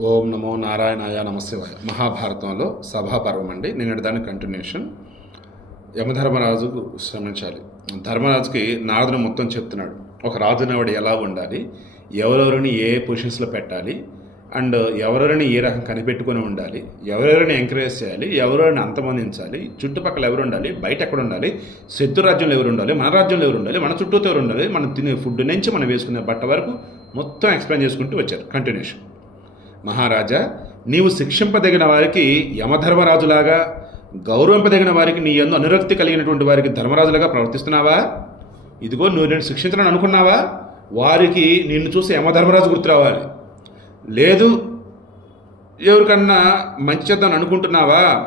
ఓం నమో నారాయణాయ నమశివాయ. మహాభారతంలో సభాపర్వం అండి. నిన్నటి దాని కంటిన్యూషన్ యమధర్మరాజుకు శ్రమించాలి. ధర్మరాజుకి నారదుడు మొత్తం చెప్తున్నాడు. ఒక రాజు అనేవాడు ఎలా ఉండాలి? ఎవరెవరిని ఏ పొజిషన్స్లో పెట్టాలి? అండ్ ఎవరెవరిని ఏ రకం కనిపెట్టుకొని ఉండాలి? ఎవరెవరిని ఎంకరేజ్ చేయాలి? ఎవరెవరిని అంతమందించాలి? చుట్టుపక్కల ఎవరు ఉండాలి? బయట ఎక్కడ ఉండాలి? శత్రు రాజ్యంలో ఎవరు ఉండాలి? మన రాజ్యంలో ఎవరు ఉండాలి? మన చుట్టూతో ఎవరు ఉండాలి? మనం తినే ఫుడ్ నుంచి మనం వేసుకునే బట్ట వరకు మొత్తం ఎక్స్ప్లెయిన్ చేసుకుంటూ వచ్చారు. కంటిన్యూషన్ మహారాజా నీవు శిక్షింపదగిన వారికి యమధర్మరాజులాగా గౌరవింపదగిన వారికి నీ ఎందు అనురక్తి కలిగినటువంటి వారికి ధర్మరాజులుగా ప్రవర్తిస్తున్నావా? ఇదిగో నువ్వు నేను శిక్షించాలని అనుకున్నావా? వారికి నిన్ను చూసి యమధర్మరాజు గుర్తు రావాలి లేదు ఎవరికన్నా మంచి చేద్దాం అనుకుంటున్నావా?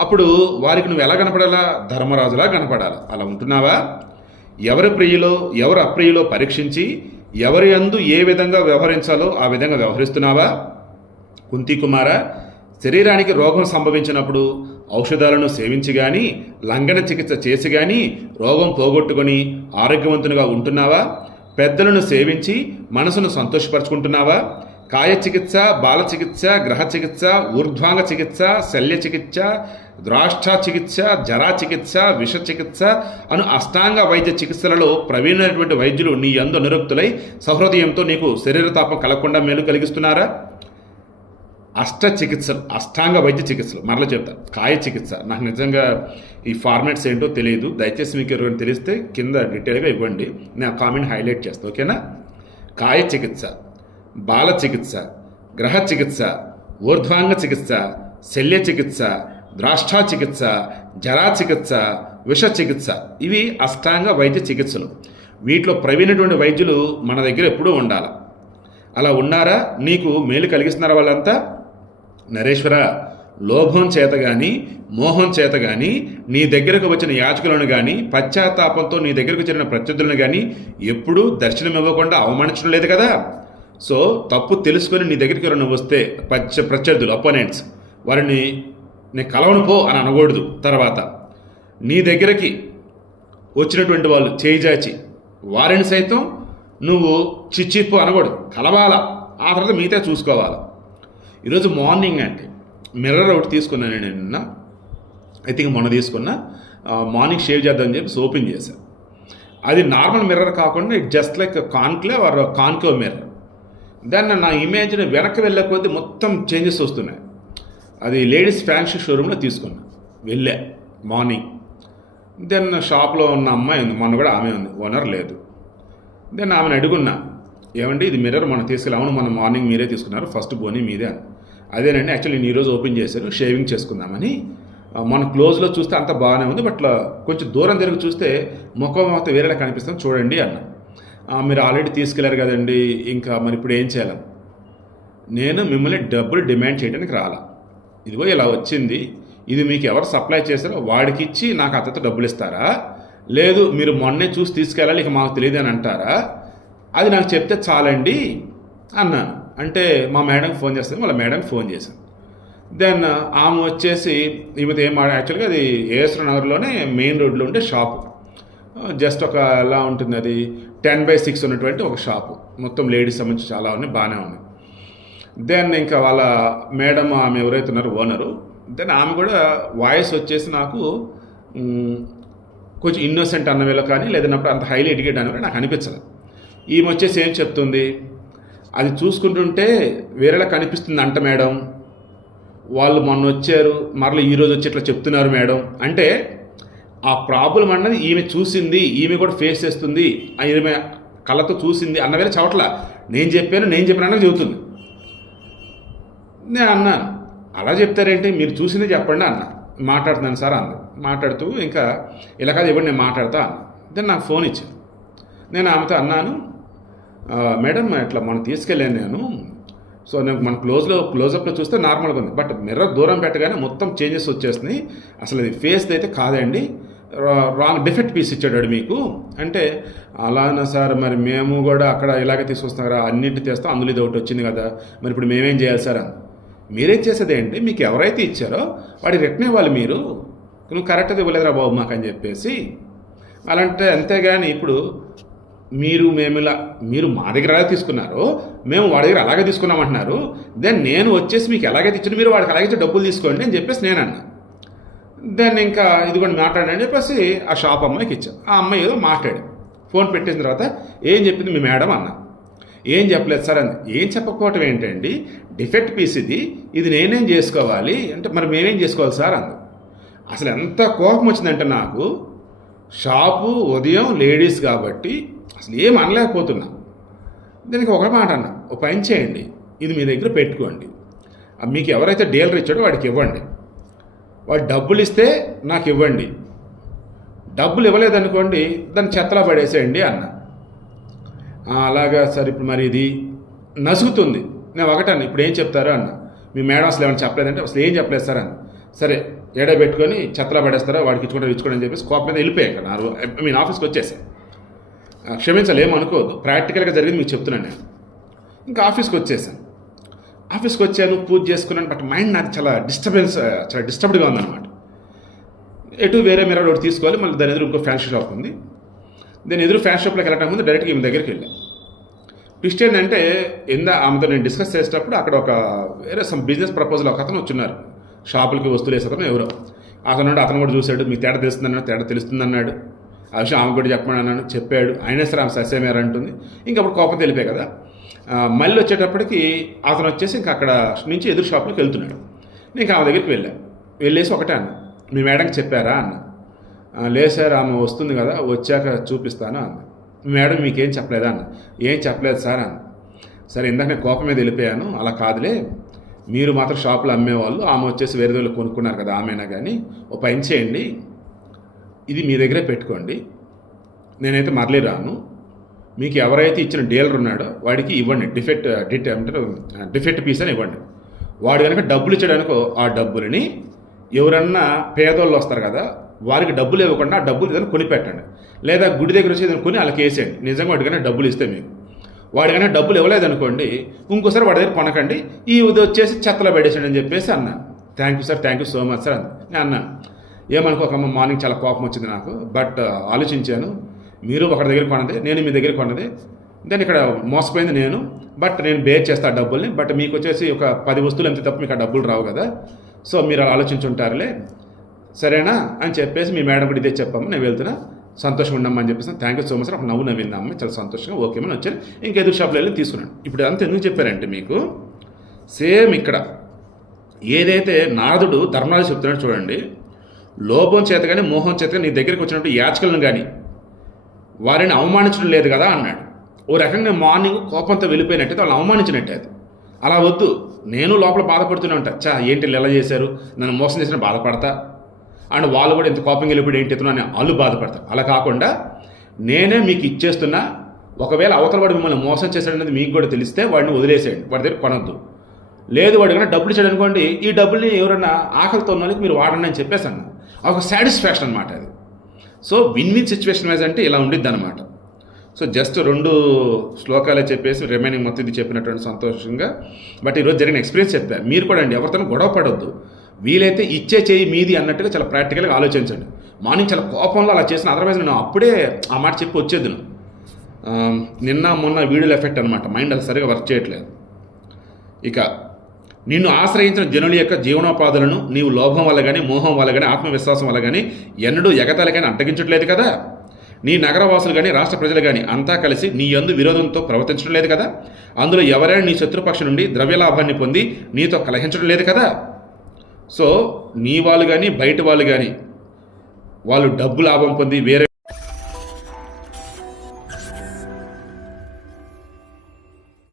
అప్పుడు వారికి నువ్వు ఎలా కనపడాలా? ధర్మరాజులా కనపడాలి? అలా ఉంటున్నావా? ఎవరి ప్రియులో ఎవరు అప్రియులో పరీక్షించి ఎవరి యందు ఏ విధంగా వ్యవహరించాలో ఆ విధంగా వ్యవహరిస్తున్నావా? కుంతికుమార శరీరానికి రోగం సంభవించినప్పుడు ఔషధాలను సేవించి కానీ లంఘన చికిత్స చేసి కానీ రోగం పోగొట్టుకొని ఆరోగ్యవంతునిగా ఉంటున్నావా? పెద్దలను సేవించి మనసును సంతోషపరచుకుంటున్నావా? కాయ చికిత్స బాల చికిత్స గ్రహ చికిత్స ఊర్ధ్వాంగ చికిత్స శల్య చికిత్స ద్రాష్ట చికిత్స జరా చికిత్స విష చికిత్స అను అష్టాంగ వైద్య చికిత్సలలో ప్రవీణమైనటువంటి వైద్యులు నీ అందు అనురక్తులై సహృదయంతో నీకు శరీర తాపం కలగకుండా మేలు కలిగిస్తున్నారా? అష్ట చికిత్సలు అష్టాంగ వైద్య చికిత్సలు మరలా చెప్తా కాయ చికిత్స. నాకు నిజంగా ఈ ఫార్మాట్స్ ఏంటో తెలియదు. దయచేసి మీకు ఎవరైనా తెలిస్తే కింద డీటెయిల్గా ఇవ్వండి. నేను కామెంట్ హైలైట్ చేస్తాను ఓకేనా? కాయ చికిత్స బాల చికిత్స గ్రహ చికిత్స ఊర్ధ్వాంగ చికిత్స శల్య చికిత్స ద్రాష్టా చికిత్స జరా చికిత్స విష చికిత్స. ఇవి అష్టాంగ వైద్య చికిత్సలు. వీటిలో ప్రవీణటువంటి వైద్యులు మన దగ్గర ఎప్పుడూ ఉండాలి. అలా ఉన్నారా? నీకు మేలు కలిగిస్తున్నారా వాళ్ళంతా? నరేశ్వర లోభం చేత కానీ మోహం చేత కానీ నీ దగ్గరకు వచ్చిన యాచకులను కానీ పశ్చాత్తాపంతో నీ దగ్గరకు చేరిన ప్రత్యర్థులను కానీ ఎప్పుడూ దర్శనం ఇవ్వకుండా అవమానించడం లేదు కదా? సో తప్పు తెలుసుకొని నీ దగ్గరికి ఎవరైనా వస్తే పచ్చ ప్రత్యర్థులు అపోనెంట్స్ వారిని నీ కలవను పో అని అనకూడదు. తర్వాత నీ దగ్గరికి వచ్చినటువంటి వాళ్ళు చేయిజాచి వారిని సైతం నువ్వు చిచ్చిప్పు అనకూడదు. కలవాలా? ఆ తర్వాత మిగతా చూసుకోవాలి? ఈరోజు మార్నింగ్ అండి మిర్రర్ ఒకటి తీసుకున్నాను నేను నిన్న. ఐ థింక్ మొన్న తీసుకున్న. మార్నింగ్ షేవ్ చేద్దామని చెప్పి ఓపెన్ చేశాను అది నార్మల్ మిర్రర్ కాకుండా it just like conclave or concave mirror దాన్ని నా ఇమేజ్ని వెనక్కి వెళ్ళే కొద్దీ మొత్తం చేంజెస్ వస్తున్నాయి. అది లేడీస్ ఫ్యాన్సీ షోరూంలో తీసుకున్నా. వెళ్ళా మార్నింగ్. దెన్ షాప్లో ఉన్న అమ్మాయి ఉంది. మొన్న కూడా ఆమె ఉంది. ఓనర్ లేదు. దెన్ ఆమెను అడుగున్నా. ఏమండి ఇది మిర్రర్ మనం తీసుకెళ్ళి అవును మన మార్నింగ్ మీరే తీసుకున్నారు. ఫస్ట్ బోని మీదే అని అదేనండి యాక్చువల్లీ నేను ఈరోజు ఓపెన్ చేశాను షేవింగ్ చేసుకుందామని. మన క్లోజ్లో చూస్తే అంత బాగానే ఉంది బట్ కొంచెం దూరం తిరిగి చూస్తే ముఖం మొత్తం వేరేలా కనిపిస్తుంది చూడండి అన్న. మీరు ఆల్రెడీ తీసుకెళ్ళారు కదండి ఇంకా మరి ఇప్పుడు ఏం చేయాలి? నేను మిమ్మల్ని డబ్బులు డిమాండ్ చేయడానికి రాలా. ఇదిగో ఇలా వచ్చింది ఇది మీకు ఎవరు సప్లై చేశారో వాడికి ఇచ్చి నాకు అతతో డబ్బులు ఇస్తారా? లేదు మీరు మొన్నే చూసి తీసుకెళ్ళాలి ఇక మాకు తెలియదు అని అంటారా? అది నాకు చెప్తే చాలండి అన్నాను. అంటే మా మేడంకి ఫోన్ చేస్తాను వాళ్ళ మేడంకి ఫోన్ చేశాను దెన్ ఆమె వచ్చేసి ఈమెతో ఏం యాక్చువల్గా అది ఏఎస్ఆర్ నగర్లోనే మెయిన్ రోడ్లో ఉండే షాపు. జస్ట్ ఒక ఎలా ఉంటుంది అది టెన్ బై సిక్స్ ఉన్నటువంటి ఒక షాపు. మొత్తం లేడీస్ సంబంధించి చాలా ఉన్నాయి బాగానే ఉన్నాయి. దెన్ ఇంకా వాళ్ళ మేడం ఆమె ఎవరైతే ఉన్నారో ఓనరు. దెన్ ఆమె కూడా వాయిస్ వచ్చేసి నాకు కొంచెం ఇన్నోసెంట్ అన్న వేళ కానీ లేదన్నప్పుడు అంత హైలీ ఎడ్యుకేట్ అన్న నాకు అనిపించదు ఈమె వచ్చేసి ఏం చెప్తుంది అది చూసుకుంటుంటే వేరేలా కనిపిస్తుంది అంట మేడం. వాళ్ళు మొన్న వచ్చారు మరలా ఈరోజు వచ్చి ఇట్లా చెప్తున్నారు మేడం. అంటే ఆ ప్రాబ్లం అన్నది ఈమె చూసింది ఈమె కూడా ఫేస్ చేస్తుంది ఈమె కళ్ళతో చూసింది అన్న వేళ చవట్ల. నేను చెప్పాను నేను చెప్పాను అన్నది చెబుతుంది. నేను అన్నాను అలా చెప్తారేంటి? మీరు చూసిందే చెప్పండి అన్న. మాట్లాడుతున్నాను సార్ అన్న మాట్లాడుతూ ఇంకా ఇలా కాదు ఇవ్వండి నేను మాట్లాడతా అన్న. దెన్ నాకు ఫోన్ ఇచ్చాను నేను ఆమెతో అన్నాను మేడం ఇట్లా మనం తీసుకెళ్ళాను నేను. సో నేను మన క్లోజ్లో క్లోజప్లో చూస్తే నార్మల్గా ఉంది. బట్ మిర్రర్ దూరం పెట్టగానే మొత్తం చేంజెస్ వచ్చేస్తున్నాయి అసలు అది ఫేస్ అయితే కాదండి. రా- రాంగ్ డిఫెక్ట్ పీస్ ఇచ్చాడు మీకు. అంటే అలానా సార్ మరి మేము కూడా అక్కడ ఇలాగే తీసుకొస్తాం కదా అన్నింటి తెస్తాం అందులో ఇది ఒకటి వచ్చింది కదా. మరి ఇప్పుడు మేమేం చేయాలి సార్ అని. మీరేం చేసేది ఏంటి? మీకు ఎవరైతే ఇచ్చారో వాడి రిటర్న్ ఇవ్వాలి మీరు. నువ్వు కరెక్ట్గా ఇవ్వలేదురా బాబు మాకు అని చెప్పేసి అలాంటి అంతేగాని ఇప్పుడు మీరు మేము ఇలా మీరు మా దగ్గర ఎలా తీసుకున్నారు మేము వాడి దగ్గర అలాగే తీసుకున్నామంటున్నారు. దెన్ నేను వచ్చేసి మీకు ఎలాగైతే ఇచ్చిన మీరు వాడికి అలాగైతే డబ్బులు తీసుకోండి అని చెప్పేసి నేను అన్నా. దెన్ ఇంకా ఇదిగోండి మాట్లాడండి అని చెప్పేసి ఆ షాప్ అమ్మాయికి ఇచ్చా. ఆ అమ్మాయి ఏదో మాట్లాడి ఫోన్ పెట్టేసిన తర్వాత ఏం చెప్పింది మీ మేడం అన్న. ఏం చెప్పలేదు సార్ అని ఏం చెప్పకపోవటం ఏంటండి? డిఫెక్ట్ పీస్ ఇది. ఇది నేనేం చేసుకోవాలి? అంటే మరి మేమేం చేసుకోవాలి సార్ అంది. అసలు ఎంత కోపం వచ్చిందంటే నాకు షాపు ఉదయం లేడీస్ కాబట్టి అసలు ఏం అనలేకపోతున్నా. దీనికి ఒక మాట అన్న ఒక పని చేయండి ఇది మీ దగ్గర పెట్టుకోండి. మీకు ఎవరైతే డీలర్ ఇచ్చాడో వాడికి ఇవ్వండి. వాడు డబ్బులు ఇస్తే నాకు ఇవ్వండి. డబ్బులు ఇవ్వలేదనుకోండి దాన్ని చెత్తలా పడేసేయండి అన్న. అలాగా సార్ ఇప్పుడు మరి ఇది నసుగుతుంది. నేను ఒకటన్న ఇప్పుడు ఏం చెప్తారు అన్న. మీ మేడం అసలు ఏమైనా చెప్పలేదంటే అసలు ఏం చెప్పలేదు సార్ అన్న. సరే ఎడబెట్టుకొని పెట్టుకొని చెత్తలా పడేస్తారా వాడికి ఇచ్చుకుంటారు ఇచ్చుకోండి అని చెప్పేసి కోపం మీద వెళ్ళిపోయాను కదా ఐ మీన్ ఆఫీస్కి వచ్చేసాను క్షమించాలి ఏమనుకోవద్దు. ప్రాక్టికల్గా జరిగింది మీకు చెప్తున్నాను నేను. ఇంకా ఆఫీస్కి వచ్చేసాను. ఆఫీస్కి వచ్చాను పూజ చేసుకున్నాను బట్ మైండ్ నాకు చాలా డిస్టర్బెన్స్ చాలా డిస్టర్బ్డ్గా ఉందన్నమాట. ఎటు వేరే మిర్రర్ ఒకటి తీసుకోవాలి మళ్ళీ దాని ఎదురు ఇంకో ఫ్యాన్ షాప్ ఉంది. దాని ఎదురు ఫ్యాన్ షాప్లోకి వెళ్ళటం ముందు డైరెక్ట్గా ఈమె దగ్గరికి వెళ్ళాను ట్విస్ట్ ఏంటంటే ఇందా ఆమెతో నేను డిస్కస్ చేసేటప్పుడు అక్కడ ఒక వేరే సమ్ బిజినెస్ ప్రపోజల్ ఒక అతను వచ్చున్నారు. షాపులకి వస్తువులు వేసే అతను ఎవరో. అతను అతను కూడా చూశాడు మీకు తేడా తెలుస్తుందన్నాడు తేడా తెలుస్తుంది అన్నాడు ఆ విషయం ఆమె కూడా చెప్పమని అన్నాడు. చెప్పాడు. అయినా సరే ఆమె సస్యమేర అంటుంది. ఇంకా అప్పుడు కోపం తెలిపే కదా. మళ్ళీ వచ్చేటప్పటికి అతను వచ్చేసి ఇంకా అక్కడ నుంచి ఎదురు షాప్లోకి వెళ్తున్నాడు. నేను ఆమె దగ్గరికి వెళ్ళాను వెళ్ళేసి ఒకటే అన్న. మీ మేడంకి చెప్పారా అన్న. లేదు సార్ ఆమె వస్తుంది కదా వచ్చాక చూపిస్తాను అన్న. మేడం మీకేం చెప్పలేదా అన్న. ఏం చెప్పలేదు సార్ అన్న. సరే ఇందాక నేను కోపం మీద వెళ్ళిపోయాను అలా కాదులే. మీరు మాత్రం షాపులో అమ్మేవాళ్ళు. ఆమె వచ్చేసి వేరే వాళ్ళు కొనుక్కున్నారు కదా ఆమెనా కానీ ఓ పని చేయండి. ఇది మీ దగ్గరే పెట్టుకోండి. నేనైతే మరలే రాను. మీకు ఎవరైతే ఇచ్చిన డీలర్ ఉన్నాడో వాడికి ఇవ్వండి. డిఫెక్ట్ డిట్ అంటారు డిఫెక్ట్ పీస్ అని ఇవ్వండి. వాడు కనుక డబ్బులు ఇచ్చాడనుకో ఆ డబ్బులని ఎవరన్నా పేదోళ్ళు వస్తారు కదా వారికి డబ్బులు ఇవ్వకుండా ఆ డబ్బులు ఏదైనా కొనిపెట్టండి. లేదా గుడి దగ్గర వచ్చి ఏదైనా కొని వాళ్ళకి వేసేయండి. నిజంగా వాడికైనా డబ్బులు ఇస్తే మీకు. వాడికైనా డబ్బులు ఇవ్వలేదనుకోండి ఇంకోసారి వాడి దగ్గర కొనకండి. ఈ ఇది వచ్చేసి చెత్తలో పడేసాడు అని చెప్పేసి అన్నా. Thank you sir thank you so much sir అన్న అన్నా. ఏమనుకోకమ్మ మార్నింగ్ చాలా కోపం వచ్చింది నాకు. బట్ uh, ఆలోచించాను. మీరు ఒకరి దగ్గర కొన్నది నేను మీ దగ్గర కొన్నది దెన్ ఇక్కడ మోసపోయింది నేను. బట్ నేను బేర్ చేస్తా ఆ డబ్బుల్ని. బట్ మీకు వచ్చేసి ఒక పది వస్తువులు ఎంత తప్ప మీకు ఆ డబ్బులు రావు కదా. సో మీరు ఆలోచించుంటారులే. సరేనా? అని చెప్పేసి మీ మేడం కూడా ఇదే చెప్పాము నేను వెళ్తున్నా. సంతోషంగా ఉండమని చెప్పేసి థ్యాంక్ యూ సో మచ్ ఒక నవ్వు నవ్విందామని చాలా సంతోషంగా ఓకే అని వచ్చాను. ఇంకెదురు షాప్లో వెళ్ళి తీసుకున్నాను. ఇప్పుడు అంతా ఎందుకు చెప్పారంటే మీకు సేమ్ ఇక్కడ ఏదైతే నారదుడు ధర్మరాజు చెప్తున్నాడు చూడండి. లోభం చేత కానీ మోహం చేత కానీ నీ దగ్గరికి వచ్చినట్టు యాచకులను కానీ వారిని అవమానించడం లేదు కదా అన్నాడు. ఓ రకంగా మార్నింగ్ కోపంతో వెళ్ళిపోయినట్టయితే వాళ్ళు అవమానించినట్టే అది. అలా వద్దు. నేను లోపల బాధపడుతూనే ఉంటా. చా ఏంటి వీళ్ళు ఎలా చేశారు? నన్ను మోసం చేసిన బాధపడతా? అండ్ వాళ్ళు కూడా ఇంత కోపంగా వెళ్ళిపోయి ఏంటి ఇతను అని వాళ్ళు బాధపడతారు అలా కాకుండా నేనే మీకు ఇచ్చేస్తున్నా. ఒకవేళ అవతల వాడు మిమ్మల్ని మోసం చేశాడనేది మీకు కూడా తెలిస్తే వాడిని వదిలేసేయండి. వాడి దగ్గర కొనొద్దు. లేదు వాడు కన్నా డబ్బులు ఇచ్చాడు అనుకోండి ఈ డబ్బుల్ని ఎవరైనా ఆకలితో ఉన్న మీరు వాడండి అని చెప్పేసి అన్నా ఒక సాటిస్ఫాక్షన్ అనమాట అది. So win win situation wise అంటే ఇలా ఉండిద్ది అనమాట సో జస్ట్ రెండు శ్లోకాలే చెప్పేసి రిమైనింగ్ మొత్తం ఇది చెప్పినటువంటి సంతోషంగా బట్ ఈరోజు జరిగిన ఎక్స్పీరియన్స్ చెప్పాను మీరు కూడా అండి ఎవరితో గొడవ పడొద్దు. వీలైతే ఇచ్చే చేయి మీది అన్నట్టుగా చాలా ప్రాక్టికల్గా ఆలోచించండి. మార్నింగ్ చాలా కోపంలో అలా చేసిన అదర్వైజ్ నేను అప్పుడే ఆ మాట చెప్పి వచ్చేది నిన్న మొన్న వీడియోలు ఎఫెక్ట్ అనమాట మైండ్ అది సరిగా వర్క్ చేయట్లేదు. ఇక నిన్ను ఆశ్రయించిన జనుల యొక్క జీవనోపాధులను నీవు లోభం వల్ల కానీ మోహం వల్ల కానీ ఆత్మవిశ్వాసం వల్ల కానీ ఎన్నడూ ఎగతాళి కానీ అడ్డగించట్లేదు కదా? నీ నగరవాసులు కానీ రాష్ట్ర ప్రజలు కానీ అంతా కలిసి నీ యందు విరోధంతో ప్రవర్తించడం లేదు కదా? అందులో ఎవరైనా నీ శత్రుపక్ష నుండి ద్రవ్యలాభాన్ని పొంది నీతో కలహించడం లేదు కదా? సో నీ వాళ్ళు కానీ బయట వాళ్ళు కానీ వాళ్ళు డబ్బు లాభం పొంది వేరే